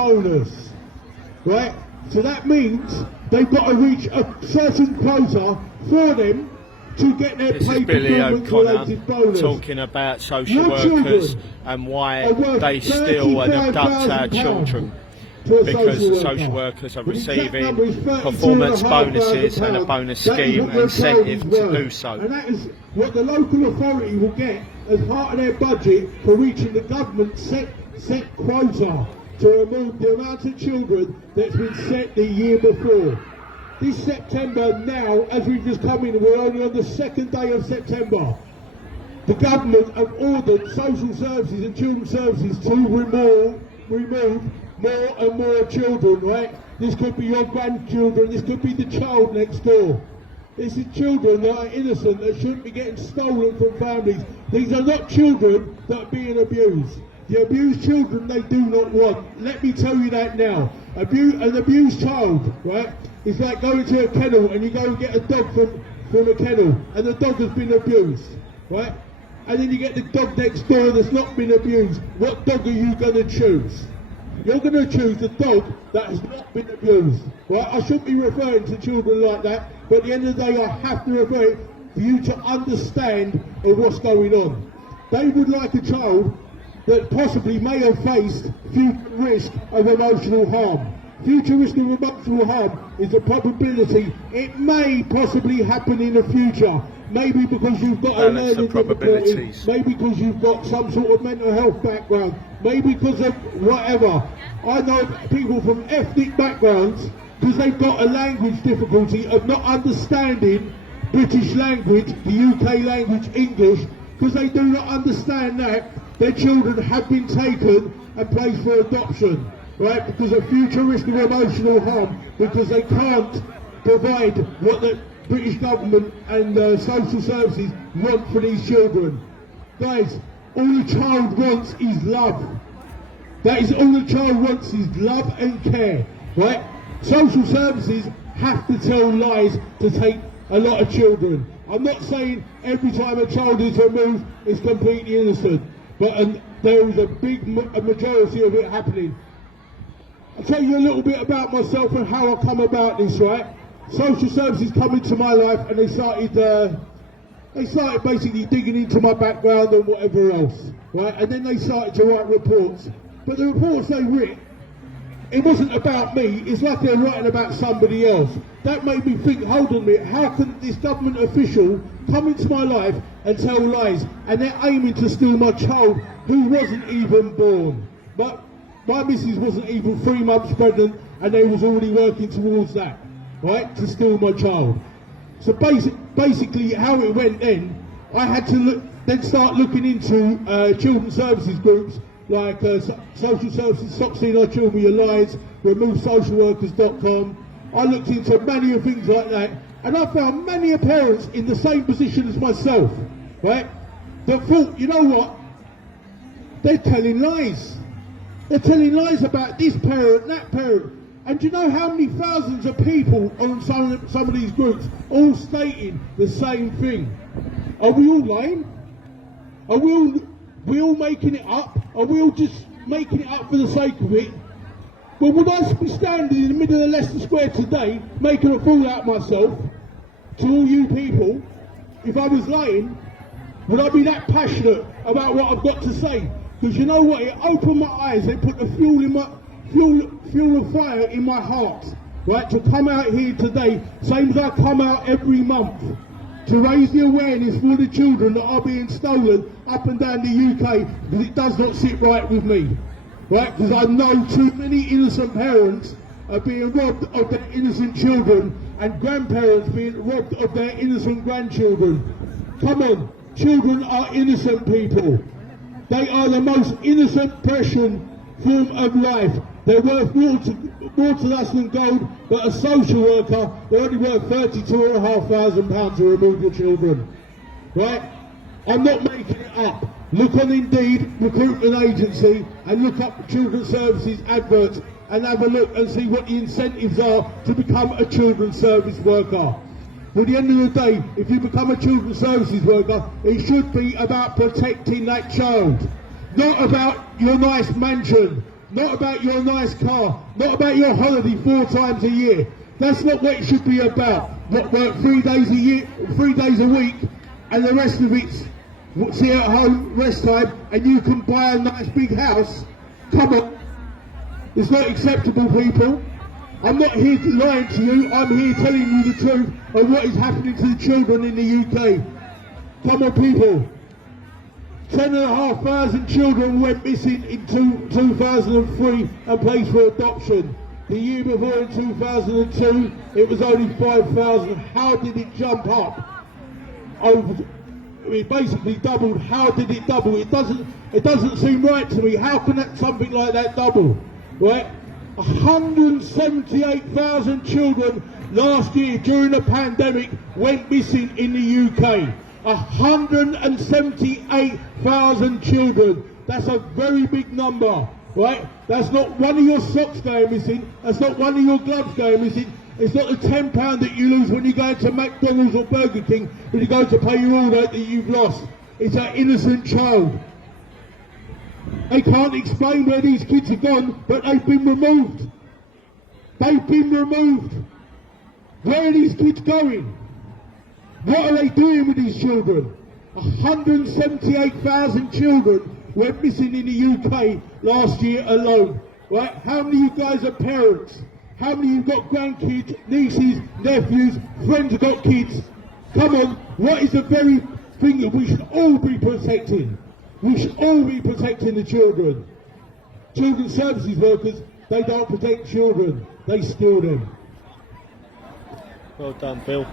bonus, right? So that means they've got to reach a certain quota for them to get their pay performance related bonus. Talking about social workers and why they steal and abduct our children, because the social workers are receiving performance bonuses and a bonus scheme and incentive to do so. And that is what the local authority will get as part of their budget for reaching the government set quota to remove the amount of children that's been set the year before. This September now, as we've just come in, we're only on the 2nd day of September. The government have ordered social services and children's services to remove more and more children, right? This could be your grandchildren, this could be the child next door. This is children that are innocent, that shouldn't be getting stolen from families. These are not children that are being abused. The abused children they do not want. Let me tell you that now. An abused child, right? It's like going to a kennel and you go and get a dog from a kennel and the dog has been abused, right? And then you get the dog next door that's not been abused. What dog are you going to choose? You're going to choose the dog that has not been abused, right? I shouldn't be referring to children like that, but at the end of the day I have to refer it for you to understand what's going on. They would like a child that possibly may have faced future risk of emotional harm. Future risk of emotional harm is a probability. It may possibly happen in the future. Maybe because you've got a learning difficulty, maybe because you've got some sort of mental health background, maybe because of whatever. I know people from ethnic backgrounds because they've got a language difficulty of not understanding British language, the UK language, English, because they do not understand that their children have been taken and placed for adoption, right? Because of future risk of emotional harm, because they can't provide what the British government and social services want for these children. Guys, all the child wants is love. That is all the child wants is love and care, right? Social services have to tell lies to take a lot of children. I'm not saying every time a child is removed it's completely innocent, but there is a big majority of it happening. I'll tell you a little bit about myself and how I come about this, right? Social services come into my life and they started basically digging into my background and whatever else, right? And then they started to write reports. But the reports they wrote, it wasn't about me, it's like they're writing about somebody else. That made me think, hold on a minute, how can this government official come into my life and tell lies? And they're aiming to steal my child who wasn't even born. But my missus wasn't even 3 months pregnant and they was already working towards that, right, to steal my child. So basically how it went then, I had to start looking into children's services groups like social services, Stop Seeing Our Children With Your Lies, RemoveSocialWorkers.com. I looked into many of things like that, and I found many parents in the same position as myself, right? That thought, you know what? They're telling lies. They're telling lies about this parent, that parent. And do you know how many thousands of people on some of these groups all stating the same thing? Are we all lying? Are we all making it up? Are we all just making it up for the sake of it? Well, would I be standing in the middle of Leicester Square today making a fool out of myself to all you people if I was lying? Would I be that passionate about what I've got to say? Because you know what? It opened my eyes. It put the fuel of fire in my heart, right? To come out here today, same as I come out every month, to raise the awareness for the children that are being stolen up and down the UK, because it does not sit right with me, right? Because I know too many innocent parents are being robbed of their innocent children and grandparents being robbed of their innocent grandchildren. Come on, children are innocent people. They are the most innocent precious form of life. They're worth more to us than gold, but a social worker, they're only worth £32,500 to remove your children. Right? I'm not making it up. Look on Indeed, recruitment agency, and look up children's services adverts and have a look and see what the incentives are to become a children's service worker. At the end of the day, if you become a children's services worker, it should be about protecting that child, not about your nice mansion, not about your nice car, not about your holiday 4 times a year. That's not what it should be about. What, work 3 days a year, 3 days a week, and the rest of it's sit at home, rest time, and you can buy a nice big house. Come on. It's not acceptable, people. I'm not here lying to you, I'm here telling you the truth of what is happening to the children in the UK. Come on, people. 10,500 children went missing in 2003 and placed for adoption. The year before, in 2002, it was only 5,000. How did it jump up? It basically doubled. How did it double? It doesn't seem right to me. How can something like that double? Right? 178,000 children last year during the pandemic went missing in the UK. 178,000 children. That's a very big number, right? That's not one of your socks going missing. That's not one of your gloves going missing. It's not the £10 that you lose when you go to McDonald's or Burger King when you go to pay your order that you've lost. It's an innocent child. They can't explain where these kids have gone, but they've been removed. They've been removed. Where are these kids going? What are they doing with these children? 178,000 children went missing in the UK last year alone. Right? How many of you guys are parents? How many of you got grandkids, nieces, nephews, friends have got kids? Come on, what is the very thing that we should all be protecting? We should all be protecting the children. Children's services workers, they don't protect children, they steal them. Well done, Bill.